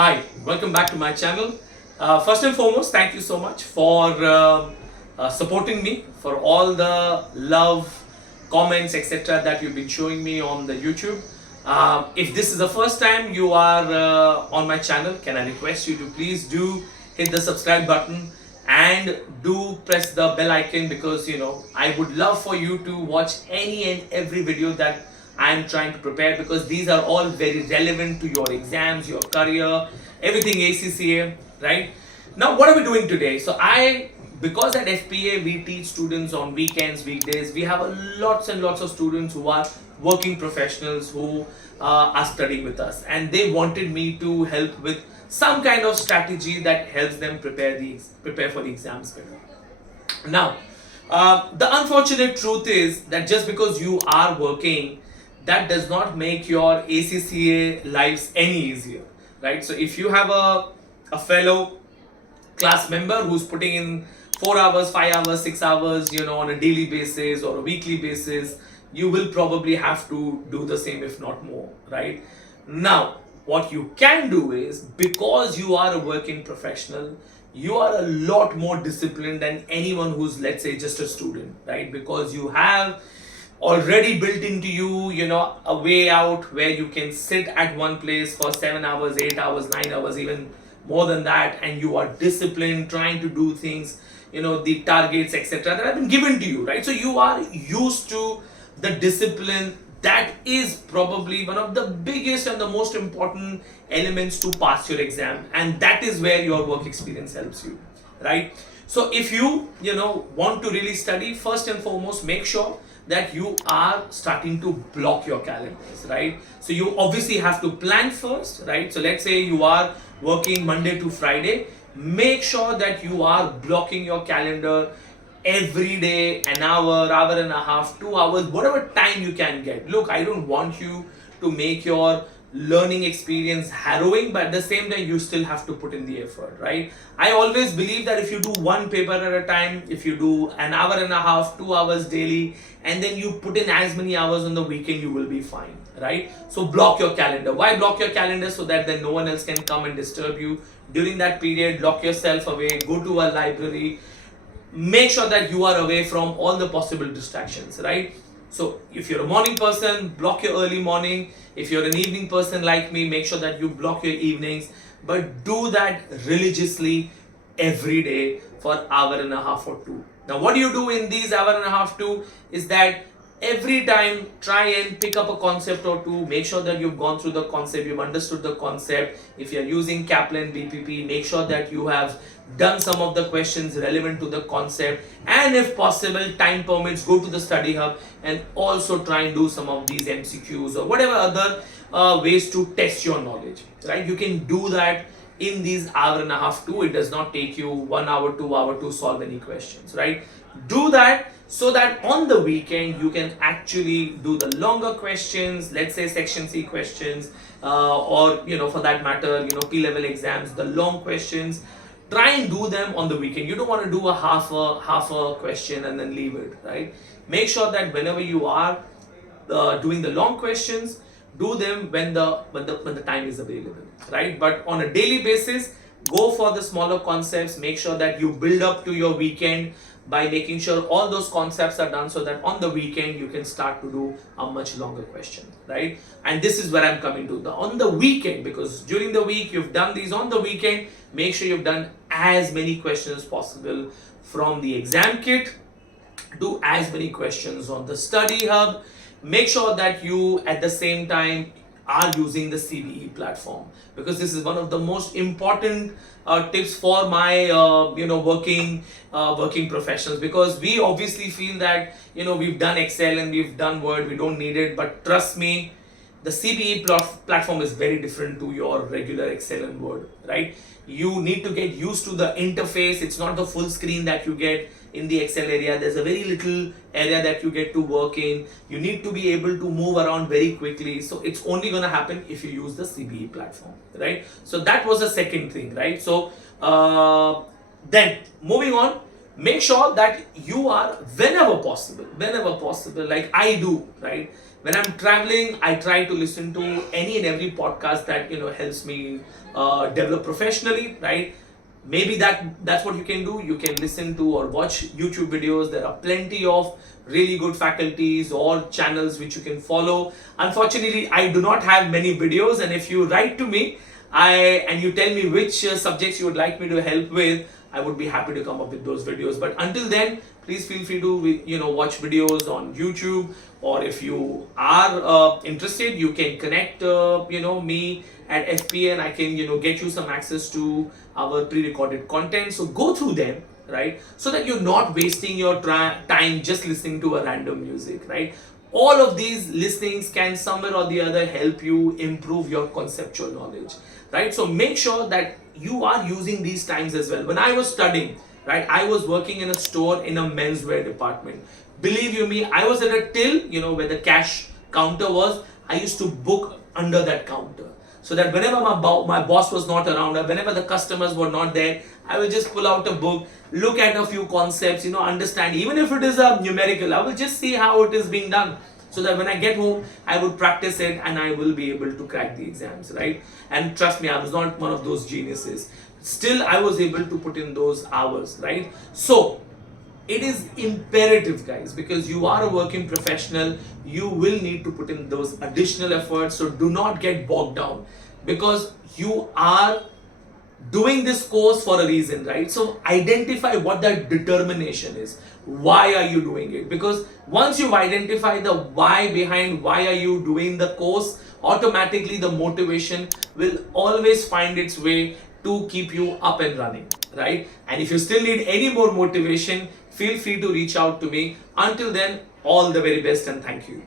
Hi, welcome back to my channel. First and foremost, thank you so much for supporting me, for all the love, comments, etc. that you've been showing me on the YouTube. If this is the first time you are on my channel, can I request you to please do hit the subscribe button and do press the bell icon, because I would love for you to watch any and every video that I am trying to prepare, because these are all very relevant to your exams, your career, everything ACCA, right? Now, what are we doing today? Because at FPA we teach students on weekends, weekdays, we have lots and lots of students who are working professionals who are studying with us, and they wanted me to help with some kind of strategy that helps them prepare for the exams better. Now, the unfortunate truth is that just because you are working, that does not make your ACCA lives any easier, right? So if you have a fellow class member who's putting in 4 hours, 5 hours, 6 hours, on a daily basis or a weekly basis, you will probably have to do the same, if not more, right? Now, what you can do is, because you are a working professional, you are a lot more disciplined than anyone who's, let's say, just a student, right? Because you have already built into you, a way out where you can sit at one place for 7 hours, 8 hours, 9 hours, even more than that, and you are disciplined, trying to do things, the targets, etc., that have been given to you, right? So you are used to the discipline. That is probably one of the biggest and the most important elements to pass your exam, and that is where your work experience helps you, right? So if you want to really study, first and foremost, make sure that you are starting to block your calendars, right? So you obviously have to plan first, right? So let's say you are working Monday to Friday, make sure that you are blocking your calendar every day, an hour, hour and a half, 2 hours, whatever time you can get. Look, I don't want you to make your learning experience harrowing, but at the same time you still have to put in the effort, right? I always believe that if you do one paper at a time, if you do an hour and a half, 2 hours daily, and then you put in as many hours on the weekend, you will be fine, right? So block your calendar. Why block your calendar? So that then no one else can come and disturb you during that period. Lock yourself away, go to a library, make sure that you are away from all the possible distractions, right? So if you're a morning person, block your early morning. If you're an evening person like me, make sure that you block your evenings, but do that religiously every day for hour and a half or two. Now, what do you do in these hour and a half two is that every time try and pick up a concept or two. Make sure that you've gone through the concept, you've understood the concept. If you're using Kaplan BPP, make sure that you have done some of the questions relevant to the concept, and if possible, time permits, go to the study hub and also try and do some of these MCQs or whatever other ways to test your knowledge, right? You can do that in these hour and a half too. It does not take you 1 hour, 2 hours to solve any questions, right? Do that so that on the weekend you can actually do the longer questions, let's say section C questions, or for that matter, P-level exams, the long questions. Try and do them on the weekend. You don't want to do a half a question and then leave it, right? Make sure that whenever you are doing the long questions, do them when the time is available, right? But on a daily basis, go for the smaller concepts. Make sure that you build up to your weekend by making sure all those concepts are done, so that on the weekend you can start to do a much longer question, right? And this is where I'm coming to on the weekend, because during the week you've done these. On the weekend, make sure you've done as many questions as possible from the exam kit. Do as many questions on the study hub. Make sure that you at the same time are using the CBE platform, because this is one of the most important tips for my working professionals, because we obviously feel that we've done Excel and we've done Word, we don't need it. But trust me, the CBE platform is very different to your regular Excel and Word, right? You need to get used to the interface. It's not the full screen that you get in the Excel area. There's a very little area that you get to work in. You need to be able to move around very quickly. So it's only going to happen if you use the CBE platform, right? So that was the second thing, right? So then moving on, make sure that you are, whenever possible, like I do, right? When I'm traveling, I try to listen to any and every podcast that helps me develop professionally, right? Maybe that's what you can do. You can listen to or watch YouTube videos. There are plenty of really good faculties or channels which you can follow. Unfortunately, I do not have many videos, and if you write to me and you tell me which subjects you would like me to help with, I would be happy to come up with those videos. But until then, please feel free to watch videos on YouTube, or if you are interested, you can connect me at FPA, and I can get you some access to our pre-recorded content. So go through them, right? So that you're not wasting your time just listening to a random music, right? All of these listenings can somewhere or the other help you improve your conceptual knowledge, right? So make sure that you are using these times as well. When I was studying, right, I was working in a store in a menswear department. Believe you me, I was at a till, where the cash counter was. I used to book under that counter, so that whenever my boss was not around, or whenever the customers were not there, I will just pull out a book, look at a few concepts, understand. Even if it is a numerical, I will just see how it is being done, so that when I get home, I would practice it and I will be able to crack the exams, right? And trust me, I was not one of those geniuses. Still, I was able to put in those hours, right? So it is imperative, guys, because you are a working professional, you will need to put in those additional efforts. So do not get bogged down, because you are doing this course for a reason, right? So identify what that determination is. Why are you doing it? Because once you've identified the why behind why are you doing the course, automatically the motivation will always find its way to keep you up and running, right? And if you still need any more motivation, feel free to reach out to me. Until then, all the very best and thank you.